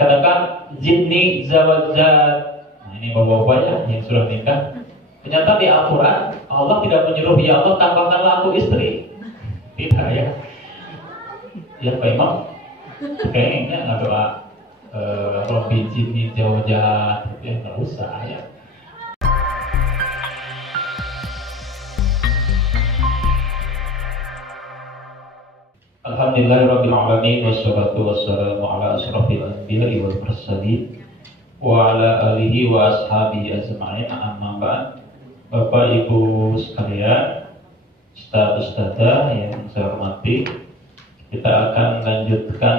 Katakan zidni zawajat. Nah, ini bapak-bapak ya yang sudah nikah. Ternyata di Al-Quran Allah tidak menyuruh, ya Allah tambahkanlah aku istri. Tidak ya. Ya Pak Imam, kayaknya nggak doa Rabbi zidni zawajat, ya nggak usah ya. Alhamdulillahirabbil alamin wassalatu wassalamu ala asyrofil anbiya'i wal mursalin wa ala alihi wa ashabihi ajma'in, amma ba'd. Bapak Ibu sekalian, ustaz-ustazah yang saya hormati, kita akan lanjutkan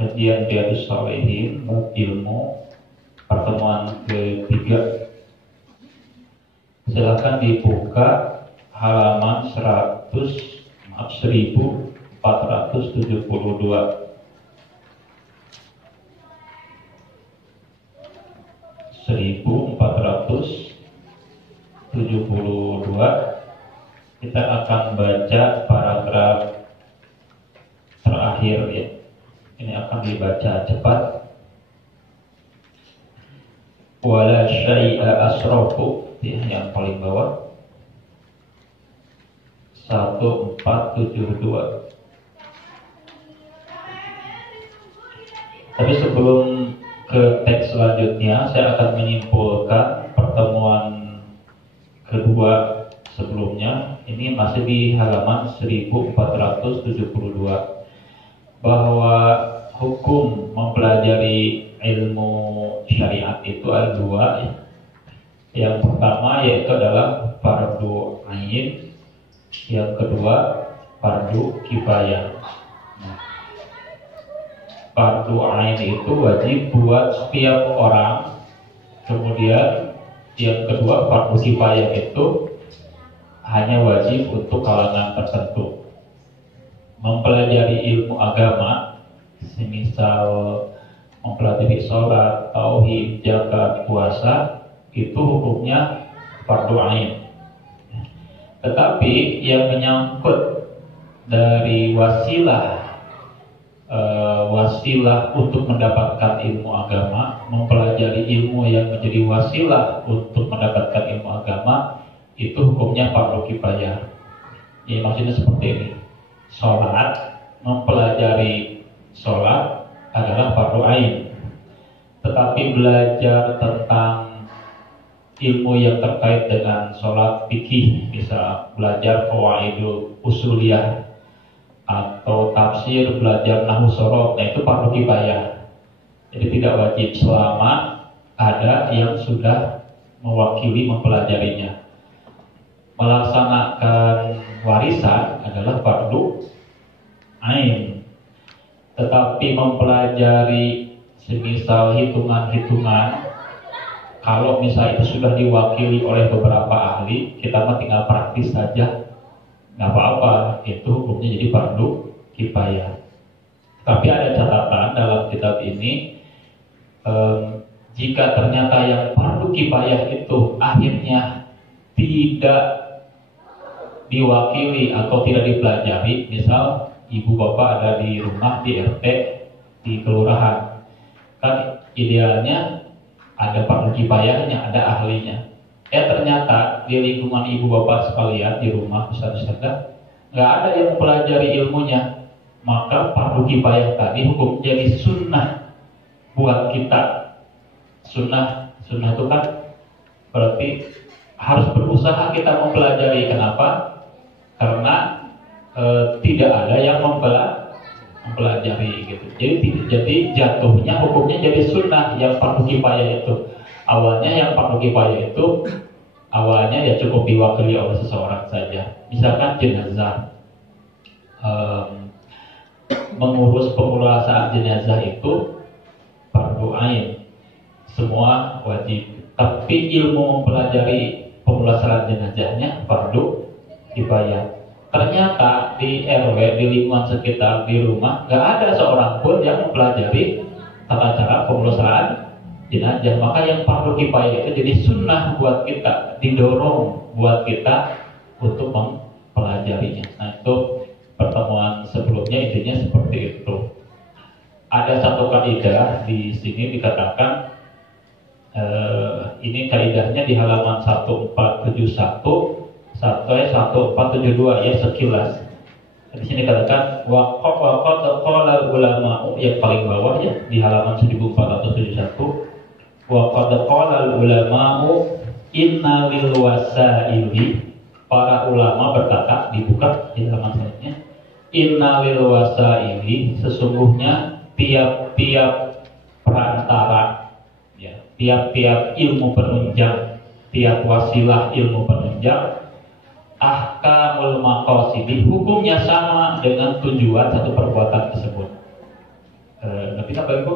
kajian Riyadhus Shalihin bab ilmu, pertemuan ketiga. Silakan dibuka halaman 1472. 1472. Kita akan baca paragraf terakhir ya. Ini akan dibaca cepat. Wala syai'a asrafu, ya, yang paling bawah 1472. Tapi sebelum ke teks selanjutnya, saya akan menyimpulkan pertemuan kedua sebelumnya. Ini masih di halaman 1472, bahwa hukum mempelajari ilmu syariat itu ada dua ya. Yang pertama yaitu adalah fardu ain, yang kedua fardu kifayah. Fardu ain itu wajib buat setiap orang. Kemudian yang kedua fardu kifayah itu hanya wajib untuk kalangan tertentu. Mempelajari ilmu agama, semisal mempelajari sholat, tauhid, zakat, puasa, itu hukumnya fardu ain. Tetapi yang menyangkut dari wasilah untuk mendapatkan ilmu agama, mempelajari ilmu yang menjadi wasilah untuk mendapatkan ilmu agama, itu hukumnya fardu kifayah. Ya, maksudnya seperti ini. Sholat, mempelajari sholat adalah fardu ain. Tetapi belajar tentang ilmu yang terkait dengan sholat fikih, bisa belajar qawaidul usuliyah, atau tafsir, belajar nahwu shoroh, nah itu fardu kifayah. Jadi tidak wajib selama ada yang sudah mewakili mempelajarinya. Melaksanakan warisan adalah fardu ain. Tetapi mempelajari semisal hitungan-hitungan, kalau misalnya itu sudah diwakili oleh beberapa ahli, kita mah tinggal praktis saja, nggak apa-apa, itu hukumnya jadi fardu kifayah. Tapi ada catatan dalam kitab ini, jika ternyata yang fardu kifayah itu akhirnya tidak diwakili atau tidak dipelajari, misal ibu bapak ada di rumah, di RT, di kelurahan, kan idealnya ada fardu kifayahnya, ada ahlinya. Ternyata di lingkungan ibu bapak sekalian di rumah ustaz-ustazah nggak ada yang mempelajari ilmunya, maka fardu kifayah tadi hukum jadi sunnah buat kita. Sunnah itu kan berarti harus berusaha kita mempelajari. Kenapa? Karena tidak ada yang mempelajari gitu. Jadi jatuhnya hukumnya jadi sunnah yang fardu kifayah itu. Awalnya yang fardu kifayah itu awalnya ya cukup diwakili oleh seseorang saja. Misalkan jenazah, mengurus pemulasaran jenazah itu fardu ain, semua wajib. Tapi ilmu mempelajari pemulasaran jenazahnya fardu kifayah. Ternyata di RW, di lingkungan sekitar, di rumah nggak ada seorang pun yang mempelajari tata cara pemulasaran jenazah. Maka yang fardu kifayah itu jadi sunnah buat kita, didorong buat kita untuk mempelajarinya. Nah, itu pertemuan sebelumnya intinya seperti itu. ada satu kaidah di sini dikatakan, ini kaidahnya di halaman 1471 sampai 1472 ya, sekilas. Di sini dikatakan waqad qala ulama, yang paling bawah ya di halaman 1471, waqad qala ulama inna lil wasaili, para ulama berkata, dibuka di halaman selanjutnya, inna lil wasaili, sesungguhnya tiap-tiap perantara ya, tiap-tiap ilmu penunjang, tiap wasilah ilmu penunjang, ahkamul maqasidi, hukumnya sama dengan tujuan satu perbuatan tersebut. Ngerti apa itu?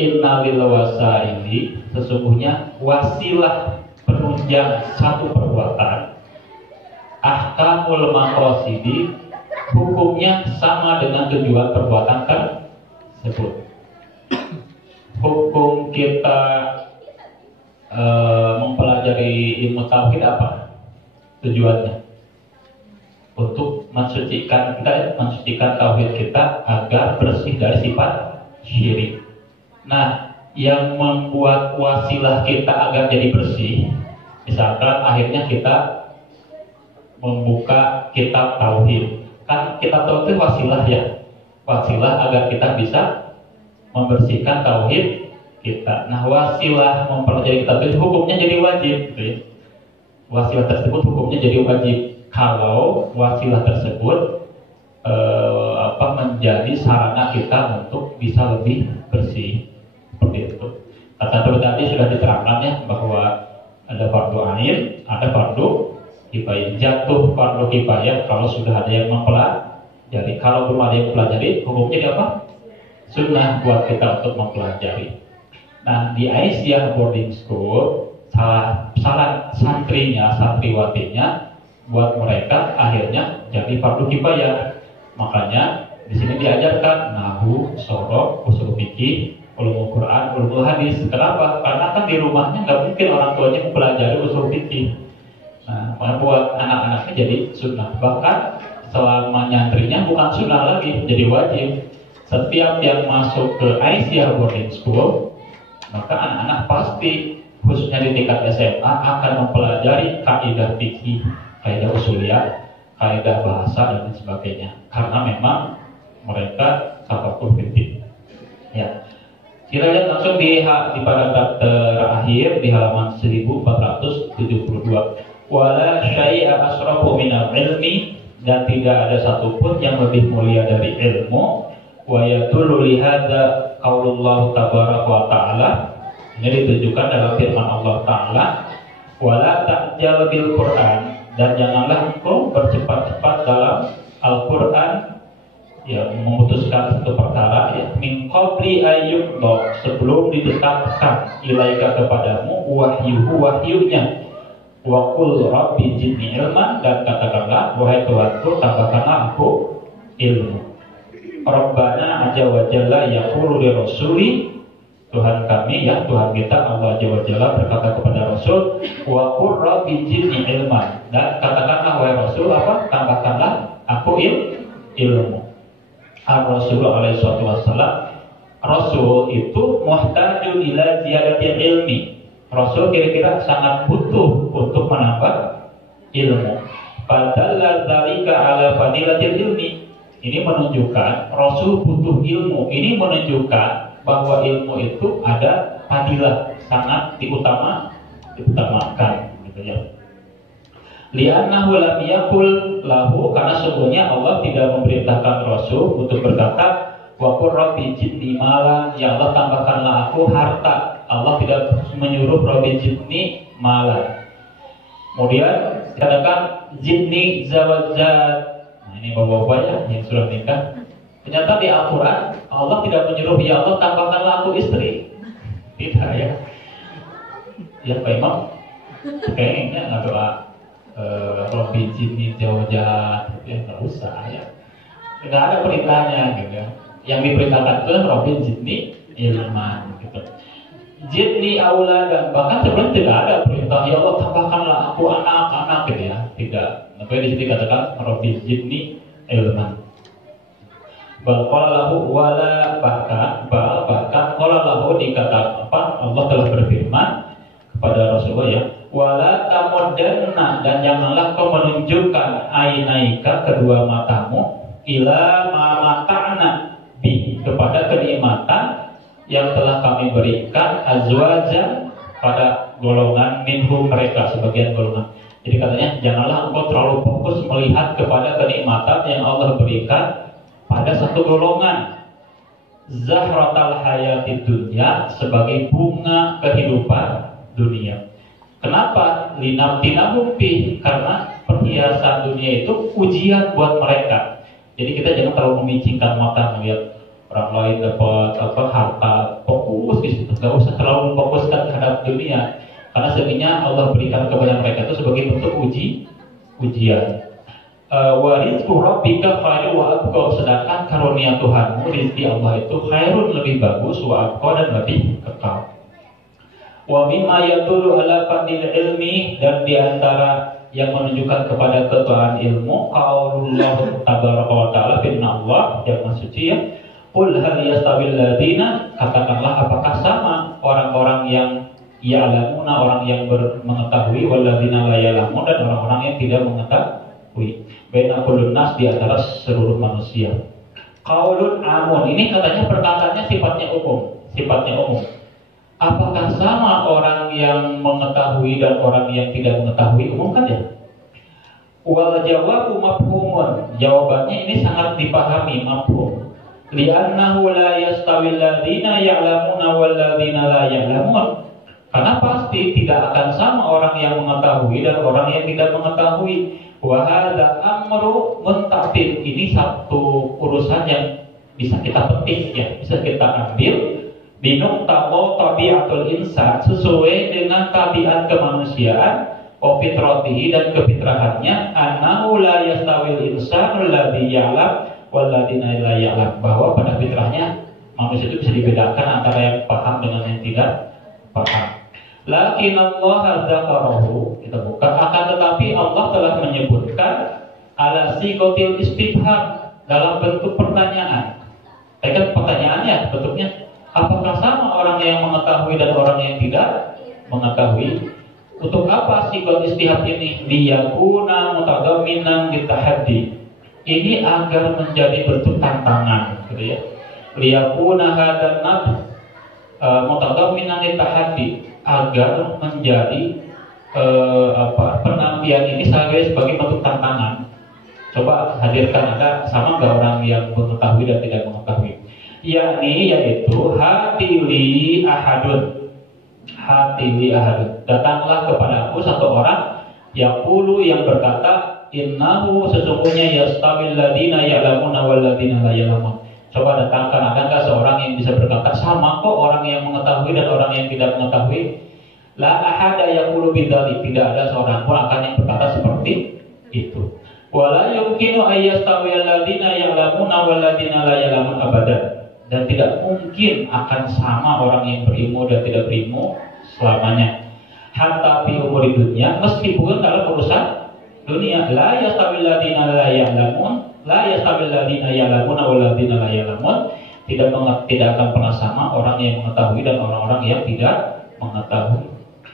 Inna lil wasaili, sesungguhnya wasilah penunjang satu perbuatan, ahkamul maqasidi, hukumnya sama dengan tujuan perbuatan tersebut. Hukum kita mempelajari ilmu tauhid apa? Tujuannya untuk mensucikan kita, mensucikan tauhid kita agar bersih dari sifat syirik. Nah, yang membuat wasilah kita agar jadi bersih, misalkan akhirnya kita membuka kitab tauhid, kan kitab tauhid wasilah ya, wasilah agar kita bisa membersihkan tauhid kita. Nah, wasilah mempelajari kitab tauhid hukumnya jadi wajib, gitu ya. Wasilah tersebut hukumnya jadi wajib kalau wasilah tersebut menjadi sarana kita untuk bisa lebih bersih, seperti itu. Kata tadi sudah diterangkan ya, bahwa ada fardu ain, ada fardu kifayah. Jatuh fardu kifayah kalau sudah ada yang mempelajari. Kalau belum ada yang mempelajari, hukumnya jadi apa? Sunnah buat kita untuk mempelajari. Nah, di Aisyah Boarding School, salah santriwatinya buat mereka akhirnya jadi fardu kifayah. Makanya di sini diajarkan nahwu, sorof, usul fikih, ulumul Quran, ulumul hadis. Kenapa? Karena kan di rumahnya nggak mungkin orang tuanya mempelajari usul fikih. Nah, buat anak-anaknya jadi sunnah. Bahkan selama nyantrinya bukan sunnah lagi, jadi wajib. Setiap yang masuk ke Aisyah Boarding School, maka anak-anak pasti, khususnya di tingkat SMA, akan mempelajari kaidah fikih, kaidah usuliyah, kaidah bahasa dan lain sebagainya. Karena memang mereka tafaqquh fikih. Ya. Kita lihat langsung di paragraf terakhir di halaman 1472. Wala syai'a asrafu minal ilmi, dan tidak ada satupun yang lebih mulia dari ilmu. Wa yadullu li hadza qaulullah tabaraka wa ta'ala, ini ditujukan dalam firman Allah Ta'ala, wala ta'jal bil Qur'an, dan janganlah engkau bercepat-cepat dalam Al-Quran, ya, memutuskan satu perkara ya, min qabli ayyuqda, sebelum ditetapkan ilaika kepadamu wahyunya, wa qul rabbi zidni ilman, dan katakanlah wahai Tuhanku tambahkanlah aku ilmu. Rabbana azza wa jalla yaqulu li rasuli, Tuhan kami ya, Tuhan kita Allah azza wa jalla berkata kepada Rasul, wa qur rabbi zidni ilman, dan katakanlah wahai Rasul apa? Tambahkanlah aku ilmu. Ar-Rasul alaihi wassalam, Rasul itu muhtajun ila ziyadati ilmi. Rasul kira-kira sangat butuh untuk menambah ilmu. Padahal dzalika ala fadilatil ilmi. Ini menunjukkan Rasul butuh ilmu. Ini menunjukkan bahwa ilmu itu ada fadilah, sangat diutamakan, gitu ya. Li'annahu lam yaqul lahu, karena sesungguhnya Allah tidak memerintahkan Rasul untuk berkata wa qur rabbi zidni malan, ya Allah tambahkanlah aku harta. Allah tidak menyuruh rabbi zidni malan. Kemudian katakan zidni zawajat. Nah, ini bapak-bapak ya yang sudah nikah. Ternyata di Al-Quran Allah tidak menyuruh ya Allah tambahkanlah aku istri. Tidak ya. Ya Pak Imam, kayaknya nggak doa Robin Jimmy Jawajat, ya nggak usah ya. Nggak ada perintahnya gitu. Yang diperintahkan itu Robin Jimmy ilman gitu. Jidni auladan, bahkan sebenarnya tidak ada perintah ya Allah tambahkanlah aku anak-anak gitu ya. Tidak. Tapi di sini katakan Robin Jidni ilman. Bal qala lahu wala bahkan qala lahu dikatakan apa? Allah telah berfirman kepada Rasulullah ya, wala tamuddanna, dan janganlah kau menunjukkan ainaika kedua matamu ila ma mata'na bi, kepada kenikmatan yang telah kami berikan azwajan pada golongan minhum, mereka sebagian golongan. Jadi katanya janganlah engkau terlalu fokus melihat kepada kenikmatan yang Allah berikan pada satu golongan. Zahratal hayatid dunya, sebagai bunga kehidupan dunia. Kenapa? Linaftinahum fi, karena perhiasan dunia itu ujian buat mereka. Jadi kita jangan terlalu memicingkan mata melihat orang lain dapat harta, fokus di situ. Gak usah terlalu fokuskan terhadap dunia, karena sebenarnya Allah berikan kepada mereka itu sebagai bentuk ujian. Warizqu rabbika khairun wa abqa, sedangkan karunia Tuhanmu, rezeki Allah itu khairun, lebih bagus, wa abqa, dan lebih kekal. Wa mimma yadullu ala fadil ilmi, dan diantara yang menunjukkan kepada ketuaan ilmu qaulullah tabaraka wa ta'ala, firman Allah yang maha suci ya, qul hal yastawil ladina, katakanlah apakah sama orang-orang yang ya'lamuna, orang yang mengetahui, wal ladina la ya'lamun, dan orang-orang yang tidak mengetahui, baina kullun nas, di antara seluruh manusia. Qaulun amun, ini katanya perkataannya sifatnya umum. Apakah sama orang yang mengetahui dan orang yang tidak mengetahui? Umum kan ya? Wal jawabu mafhumun, jawabannya ini sangat dipahami, mafhum. Li'annahu la yastawil ladina ya'lamuna wal ladina la ya'lamun, karena pasti tidak akan sama orang yang mengetahui dan orang yang tidak mengetahui. Wa hadza amru muntabil, ini satu urusan yang bisa kita petik ya, bisa kita ambil. Binung taqo tabiatul insan, sesuai dengan tabiat kemanusiaan, fitratihi, dan kefitrahannya, annahu la yastawil insanu alladzi ya'lam wal ladzina la ya'lam, bahwa pada fitrahnya manusia itu bisa dibedakan antara yang paham dengan yang tidak paham. Lakin Allah dzakarahu, kita buka, akan tetapi Allah telah menyebutkan ala siqatil istifham, dalam bentuk pertanyaan. Kan pertanyaannya bentuknya, apakah sama orang yang mengetahui dan orang yang tidak mengetahui? Untuk apa siqat istifham ini? Liyakuna mutadamminan litahaddi, ini agar menjadi bentuk tantangan, gitu ya. Liyakuna hadan nab mutadamminan litahaddi, agar menjadi penampilan ini sebagai bentuk tantangan. Coba hadirkan, ada sama nggak orang yang mengetahui dan tidak mengetahui? Yaitu hatili ahadun, datanglah kepadaku satu orang yaqulu, yang berkata, innahu, sesungguhnya, yastawil ladina ya'lamuna wal ladina la ya'lamun. Coba datangkan, ada nggak seorang yang bisa berkata sama kok orang yang mengetahui dan orang yang tidak mengetahui? La ahada yaqulu bidzalik, tidak ada seorang pun akan yang berkata seperti itu. Wala yumkinu ayyastawil ladina ya'lamuna wal ladina la ya'lamun abadan, dan tidak mungkin akan sama orang yang berilmu dan tidak berilmu selamanya. Hatta fi umuri dunia, meskipun dalam urusan dunia, la yastawil ladina la ya'lamun, la yastawil ladina ya'lamuna wal ladina la ya'lamun, tidak akan pernah sama orang yang mengetahui dan orang-orang yang tidak mengetahui.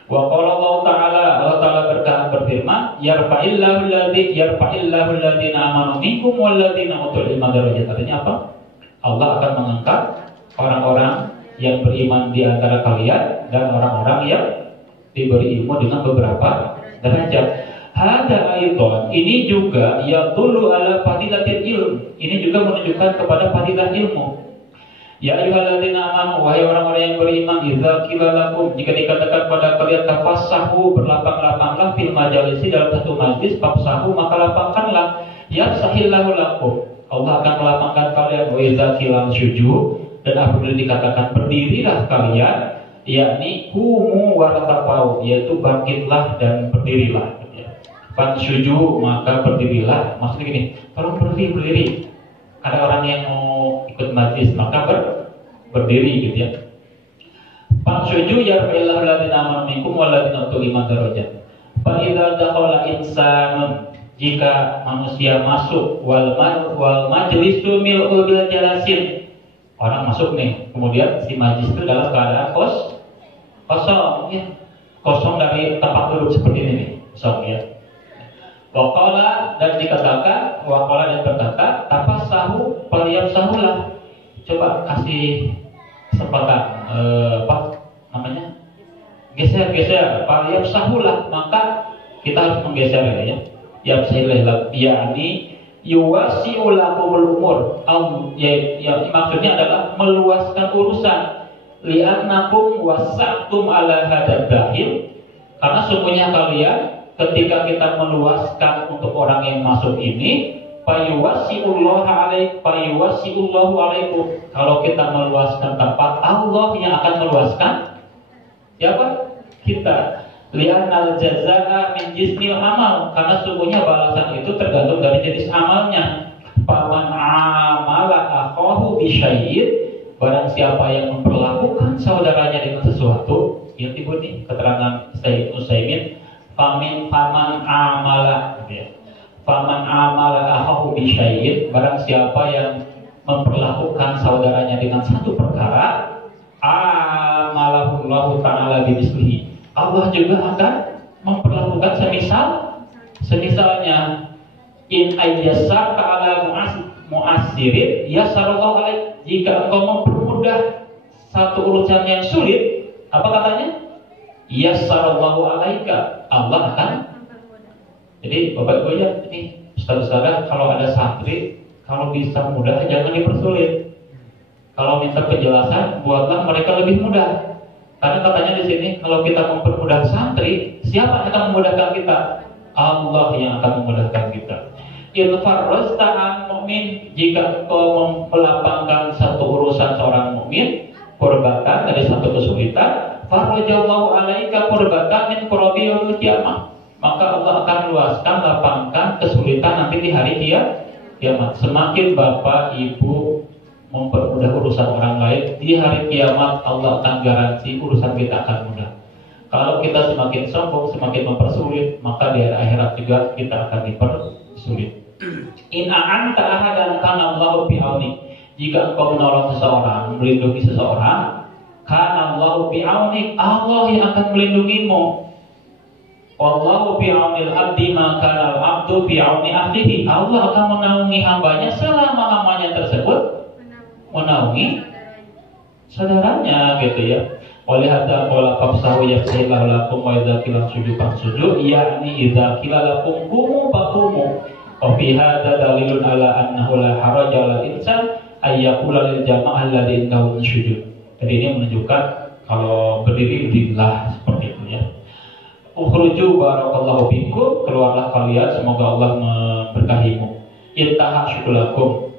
Wa qala Allah Ta'ala berfirman, yarfa'illahu alladhina amanu minkum wal ladina utul ilma darajat. Artinya apa? Allah akan mengangkat orang-orang yang beriman di antara kalian dan orang-orang yang diberi ilmu dengan beberapa derajat. Hada ayatun, ini juga yadullu ala fadilatil ilm, ini juga menunjukkan kepada fadilah ilmu. Ya ayyuhalladzina amanu, wahai orang-orang yang beriman, idza qila lakum, jika dikatakan pada kalian tafassahu, berlapang-lapanglah, fil majalisi, dalam satu majlis, fafsahu, maka lapangkanlah, yafsahillahu lakum, Allah akan melapangkan kalian. Wa idza qila sujud, dan apabila dikatakan berdirilah kalian, yakni kumu wartafau, yaitu bangkitlah dan berdirilah. Fansujud, maka berdirilah. Maksudnya gini, tolong berdiri. Ada orang yang mau ikut majlis, maka berdiri, gitu ya. Fansujud yarfa'illahu alladhina amanu minkum wal ladzina utul ilma darajat. Fa idza dakhala insanun, jika manusia masuk wal majlisu mil'u bil jalasin, orang masuk nih, kemudian si majlis itu dalam keadaan kosong ya. Kosong dari tempat duduk seperti ini nih, kosong ya. Waqala, dan dikatakan, waqala dan berkata, tafassahu falyafsahulah. Coba kasih kesempatan apa namanya? Geser, falyafsahulah, maka kita harus menggeser ya. Yafsahilah yakni yuwasi'u lakumul umur. Maksudnya adalah meluaskan urusan. Li'annakum wasa'tum ala hadad dahil, karena sungguhnya kalian ketika kita meluaskan untuk orang yang masuk ini, fayuwasi'ullahu alaikum. Kalau kita meluaskan tempat, Allah yang akan meluaskan siapa? Kita. Li'annal jazaa min jinsil amal, karena sungguhnya balasan itu tergantung dari jenis amalnya. Faman amala akhahu bi syai'in, barang siapa yang memperlakukan saudaranya dengan sesuatu, ya tiba nih keterangan Sayyid Utsaimin, faman amala ya. Faman amala akhahu bi syai'in, barang siapa yang memperlakukan saudaranya dengan satu perkara, amalahullahu ta'ala bimislihi, Allah juga akan memperlakukan semisalnya. In ayyasar ta'ala mu'asirin yasarallahu alaik, jika engkau mempermudah satu urusan yang sulit, apa katanya? Yasarallahu alaika, Allah akan. Jadi Bapak Ibu ya, ini Ustaz-ustazah, kalau ada santri, kalau bisa mudah jangan dipersulit. Kalau minta penjelasan, buatlah mereka lebih mudah. Karena katanya di sini, kalau kita mempermudah santri, siapa yang akan memudahkan kita? Allah yang akan memudahkan kita. Ilfarrasta'an mu'min, jika engkau melapangkan satu urusan seorang mukmin, kurbatan dari satu kesulitan, farajallahu alaika kurbatan min kurabi yaumil qiyamah, maka Allah akan luaskan, lapangkan kesulitan nanti di hari kiamat. Semakin Bapak Ibu mempermudah urusan orang lain, di hari kiamat Allah akan garansi urusan kita akan mudah. Kalau kita semakin sombong, semakin mempersulit, maka di akhirat juga kita akan dipersulit. In a'anta ahadan kana Allahu bi'auni, jika engkau menolong seseorang, melindungi seseorang, kana Allahu bi'auni, Allah yang akan melindungimu. Wallahu bi'aunil abdi ma kana al-abdu bi'auni ahlihi, Allah akan menaungi hambanya selama hambanya tersebut menaungi saudaranya, gitu ya. Oleh hadza qala fafsahu yafsahillahu lakum wa idza qila sujud fasjudu, yakni idza qila lakum qumu faqumu. Wa fi hadza dalilun ala annahu la haraja 'alal insan ay yaqula lil jama'ah alladzi indahu sujud. Jadi ini menunjukkan kalau berdiri berdirilah seperti itu ya. Ukhruju barakallahu fikum, keluarlah kalian semoga Allah memberkahimu. Intaha syukulakum,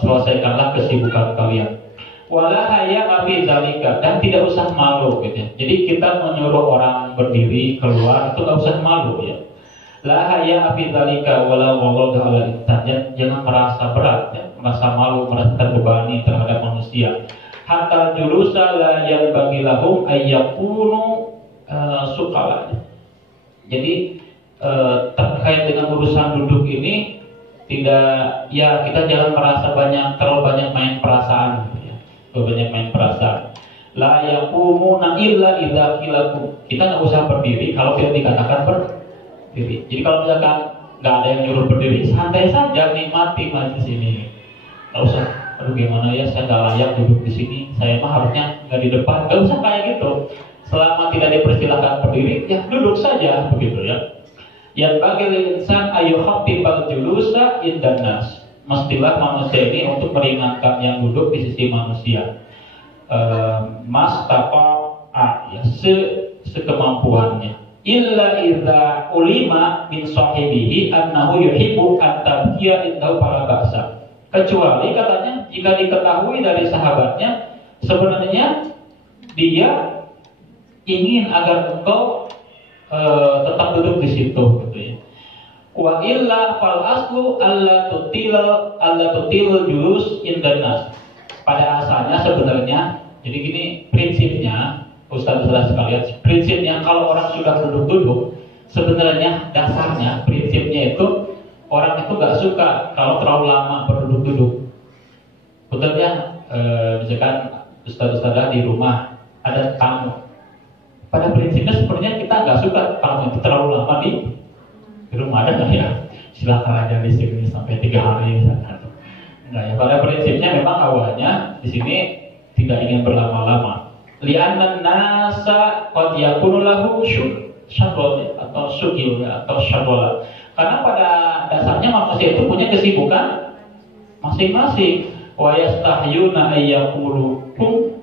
selesaikanlah kesibukan kalian. Wala haya abi zalika, dan tidak usah malu gitu ya. Jadi kita menyuruh orang berdiri keluar itu enggak usah malu ya. La haya abi zalika wala wallahu ala insan, jangan merasa berat ya, merasa malu, merasa terbebani terhadap manusia. Hatta julusa la yanbaghi lahum ayyakunu sukala. Jadi terkait dengan urusan duduk ini, tidak ya, kita jangan merasa terlalu banyak main perasaan gitu ya. Banyak main perasaan. La yaqumuna illa idza qilakum. Kita nggak usah berdiri kalau tidak dikatakan berdiri. Jadi kalau misalkan nggak ada yang nyuruh berdiri, santai saja nikmati majlis ini. Nggak usah, aduh gimana ya, saya nggak layak duduk di sini. Saya mah harusnya nggak di depan. Nggak usah kayak gitu. Selama tidak dipersilakan berdiri, ya duduk saja begitu ya. Yang bagi insan ayyuhabbibal julusa indan nas, mestilah manusia ini untuk meringankan yang duduk di sisi manusia. Mas taqa ya, sekemampuannya. Illa idza ulima min sahibihi annahu yuhibbu an tabkiya indahu fala ba'sa. Kecuali katanya jika diketahui dari sahabatnya sebenarnya dia ingin agar engkau tetap duduk di situ gitu ya. Wa illa fal aslu alla tutil julus indan nas. Pada asalnya sebenarnya, jadi gini prinsipnya, Ustaz-ustaz sekalian, prinsipnya kalau orang sudah duduk-duduk, sebenarnya dasarnya prinsipnya itu orang itu nggak suka kalau terlalu lama berduduk-duduk. Betul ya, misalkan ustadz-ustadzah di rumah ada tamu. Pada prinsipnya sebenarnya kita nggak suka kalau itu terlalu lama di rumah. Ada nggak ya? Silakan aja di sini sampai 3 hari misalkan. Enggak ya. Pada prinsipnya memang awalnya di sini tidak ingin berlama-lama. Li'anna nasa qad yakunu lahu syadwal atau syugil atau syadwala. Karena pada dasarnya manusia itu punya kesibukan masing-masing. Wa yastahyuna ayyaqulukum.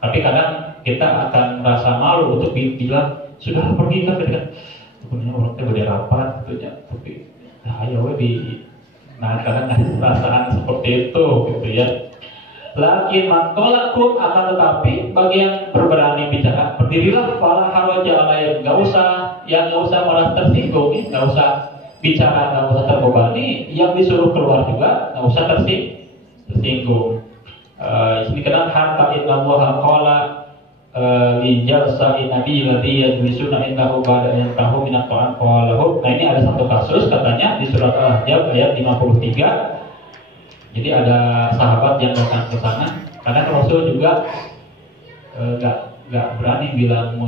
Tapi kadang kita akan merasa malu untuk bilang sudah pergi kan ketika sebenarnya orang teh beda rapat gitu ya. Tapi ayo di kadang ada perasaan seperti itu gitu ya. Lakin mantolakum akan tetapi bagi yang berberani bicara berdirilah fala haraja alaih, nggak usah merasa tersinggung, nggak usah bicara, nggak usah terbebani, yang disuruh keluar juga nggak usah tersinggung. Ini kadang harta inna wa qala li jalsa'i nabi ladzi yajlisuna innahu ba'da an tahu min at-ta'an qalahu. Nah, ini ada satu kasus katanya di surat Al-Ahzab ayat 53. Jadi ada sahabat yang datang ke sana, karena Rasul juga nggak berani bilang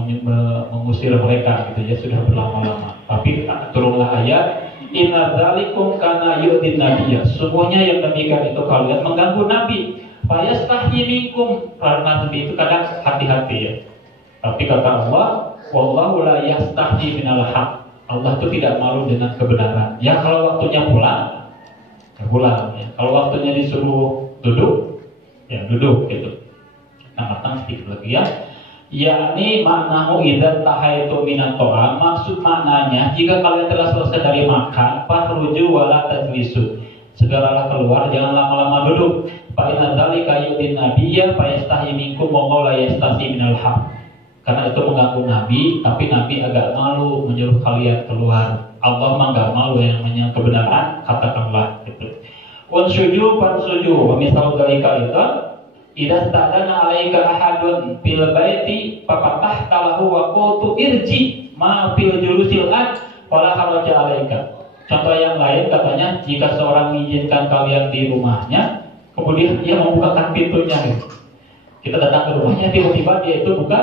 mengusir mereka gitu ya, sudah berlama-lama. Tapi turunlah ayat inna dzalikum kana yu'din nabiyya. Semuanya yang demikian itu kalian mengganggu nabi. Fayastahyi minkum, karena nabi itu kadang hati-hati ya. Tapi kata Allah, wallahu la yastahyi minal haq. Allah itu tidak malu dengan kebenaran. Ya kalau waktunya pulang, ya pulang ya. Kalau waktunya disuruh duduk, ya duduk gitu. Nah, sedikit lagi ya. Yakni maknahu idza tahaitu minat ta'am, maksud maknanya jika kalian telah selesai dari makan, fakhruju wala tajlisu. Segeralah keluar, jangan lama-lama duduk. Fa inna dzalika yu'din nabiyya fa yastahi minkum wa la yastahi minal haq. Karena itu mengganggu nabi, tapi nabi agak malu menyuruh kalian keluar. Allah mah enggak malu yang namanya kebenaran, katakanlah gitu. Wansuju pansuju, wa misal dzalika itu idza sta'dana 'alaika ahadun fil baiti faqatah talahu wa qultu irji ma fil julusil ad wala haraja 'alaika. Contoh yang lain katanya, jika seorang mengizinkan kalian di rumahnya, kemudian dia membukakan pintunya gitu. Kita datang ke rumahnya, tiba-tiba dia itu buka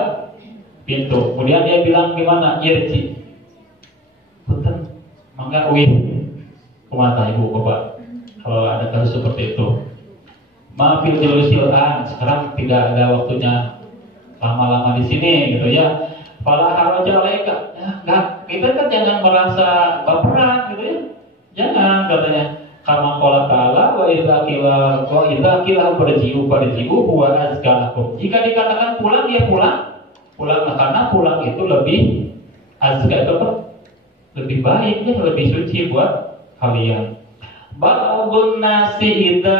pintu. Kemudian dia bilang gimana? Irji. Punten, mangga uin. Kumata ibu bapak. Kalau ada kasus seperti itu. Maafil julusilan, sekarang tidak ada waktunya lama-lama di sini gitu ya. Fala haraja alaika. Enggak, kita kan jangan merasa baperan gitu ya. Jangan katanya. Kama qala ta'ala wa idza qila barji'u huwa azkalakum. Jika dikatakan pulang, dia pulang. Pulang karena pulang itu lebih azka, itu apa? Lebih baik ya, lebih suci buat kalian. Ba'dun nasi idza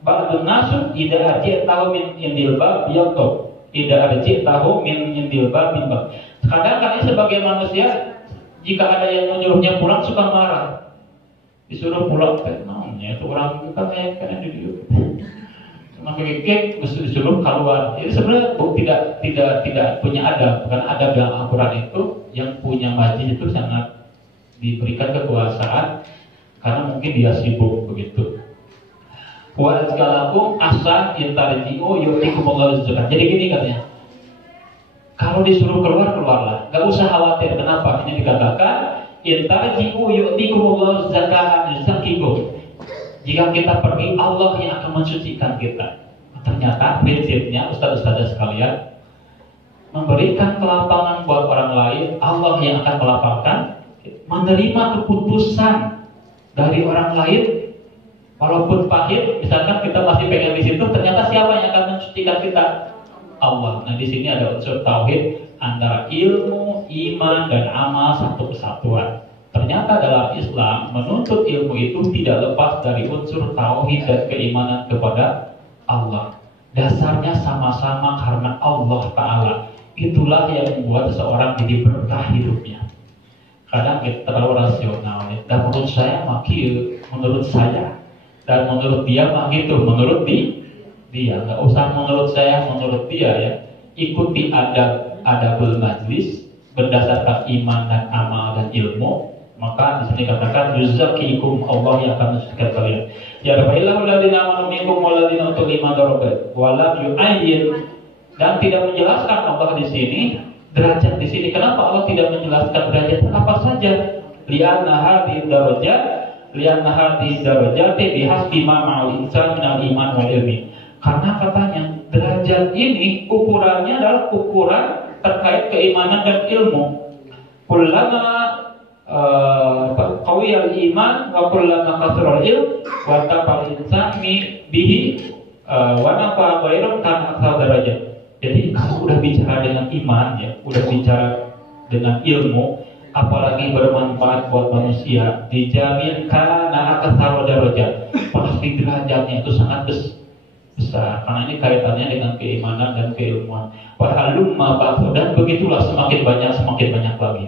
ba'dun nasu idza arji'tahu min indil bab yaqub. Tidak arji'tahu min indil bab bin bab. Kadang-kadang sebagai manusia, jika ada yang menyuruhnya pulang suka marah. Disuruh pulang, namanya itu orang kita kayak dulu. Cuma kayak disuruh keluar. Jadi sebenarnya tidak punya adab. Bukan adab yang akurat itu, yang punya majlis itu sangat diberikan kekuasaan karena mungkin dia sibuk begitu. Wa azkalakum asa intarji'u yu'tikumullahu rizqan. Jadi gini katanya. Kalau disuruh keluar, keluarlah. Gak usah khawatir. Kenapa? Ini dikatakan intarji'u yu'tikumullahu zakikum. Jika kita pergi, Allah yang akan mensucikan kita. Ternyata prinsipnya ustaz-ustazah sekalian, memberikan kelapangan buat orang lain, Allah yang akan melapangkan. Menerima keputusan dari orang lain, walaupun pahit, misalkan kita masih pengen di situ, ternyata siapa yang akan mensucikan kita? Allah. Nah, di sini ada unsur tauhid antara ilmu, iman, dan amal satu kesatuan. Ternyata dalam Islam menuntut ilmu itu tidak lepas dari unsur tauhid dan keimanan kepada Allah. Dasarnya sama-sama karena Allah Ta'ala. Itulah yang membuat seseorang jadi berkah hidupnya. Kadang kita terlalu rasional, dan menurut saya makil, menurut saya, dan menurut dia mah gitu, menurut dia, nggak usah menurut saya, menurut dia ya. Ikuti adabul majlis, berdasarkan iman dan amal dan ilmu, maka di sini katakan yuzakikum, Allah yang akan mensucikan kalian. Ya rabbailahu alladziina aamanu minkum walladziina utul ilma darabat wa lam yu'ayyin, dan tidak menjelaskan Allah di sini derajat di sini. Kenapa Allah tidak menjelaskan derajat apa saja? Lianna hadhihi darajati bihasbi ma ma'al insan minal iman wal ilmi. Karena katanya derajat ini ukurannya adalah ukuran terkait keimanan dan ilmu. Kullama qawiyal iman wa kullama kasral ilm wa taqal insan bihi wa nafa ghairum kan aksal derajat. Jadi kalau udah bicara dengan iman ya, udah bicara dengan ilmu, apalagi bermanfaat buat manusia, dijamin karena aksal derajat, pasti derajatnya itu sangat besar. Karena ini kaitannya dengan keimanan dan keilmuan. Wahalumma ba'du, dan begitulah semakin banyak lagi.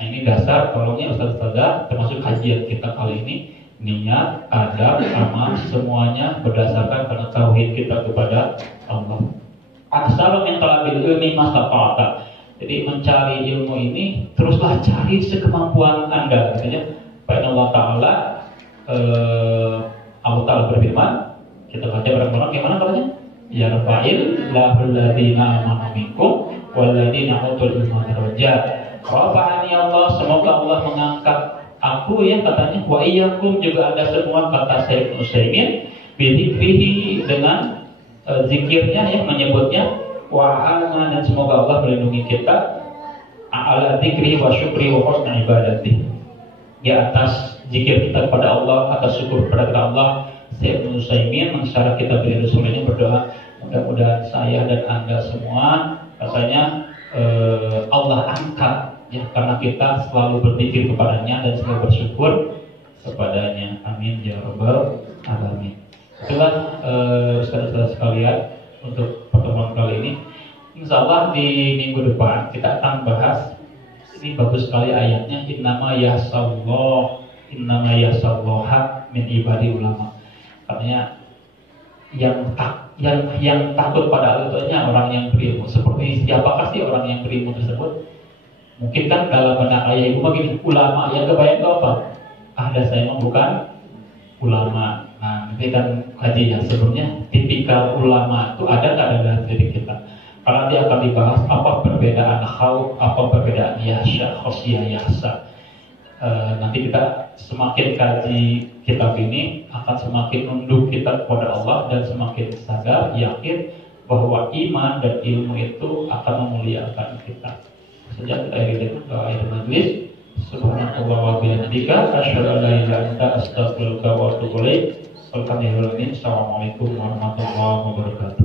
Nah, ini dasar tolongnya Ustaz-Ustazah, termasuk kajian kita kali ini, niat, adab, amal, semuanya berdasarkan karena tauhid kita kepada Allah. Asal min talabil ilmi mastata'ta. Jadi mencari ilmu ini teruslah cari sekemampuan Anda. Katanya Allah Ta'ala Allah Ta'ala berfirman, kita baca bareng-bareng gimana katanya? Ya rafa'il lahul ladzina amanu minkum wal ladzina utul ilma darajat. Rafa'ani Allah, semoga Allah mengangkat aku ya katanya, wa iyyakum juga ada semua kata Syekh Utsaimin bidzikrihi dengan zikirnya yang menyebutnya wa'ana, dan semoga Allah melindungi kita ala dzikri wa syukri wa husni ibadati, di atas zikir kita kepada Allah, atas syukur kepada Allah. Syekh Utsaimin mensyarah kitab Riyadhus Shalihin berdoa, mudah-mudahan saya dan Anda semua rasanya Allah angkat ya, karena kita selalu berzikir kepadanya dan selalu bersyukur kepadanya. Amin ya rabbal alamin. Itulah saudara-saudara sekalian untuk pertemuan kali ini. Insya Allah di minggu depan kita akan bahas, ini bagus sekali ayatnya, innama yasallaha min ibadi ulama. Katanya yang takut pada Allah itu orang yang berilmu. Seperti siapakah sih orang yang berilmu tersebut? Mungkin kan dalam benak ayah ibu begini, ulama yang kebayang itu apa? Ada saya mah bukan ulama. Nah, ini kan kaji yang sebelumnya, tipikal ulama itu ada nggak dalam diri kita? Karena dia akan dibahas apa perbedaan khauf, apa perbedaan yahsya, khosyah, yahsa. Nanti kita semakin kaji kitab ini akan semakin nunduk kita kepada Allah dan semakin sadar, yakin bahwa iman dan ilmu itu akan memuliakan kita. Sejak kita akhiri akhir majlis, subhanallah wa bihamdika, asyhadu an la ilaha illa anta, astaghfiruka wa atubu ilaik. Assalamualaikum warahmatullahi wabarakatuh.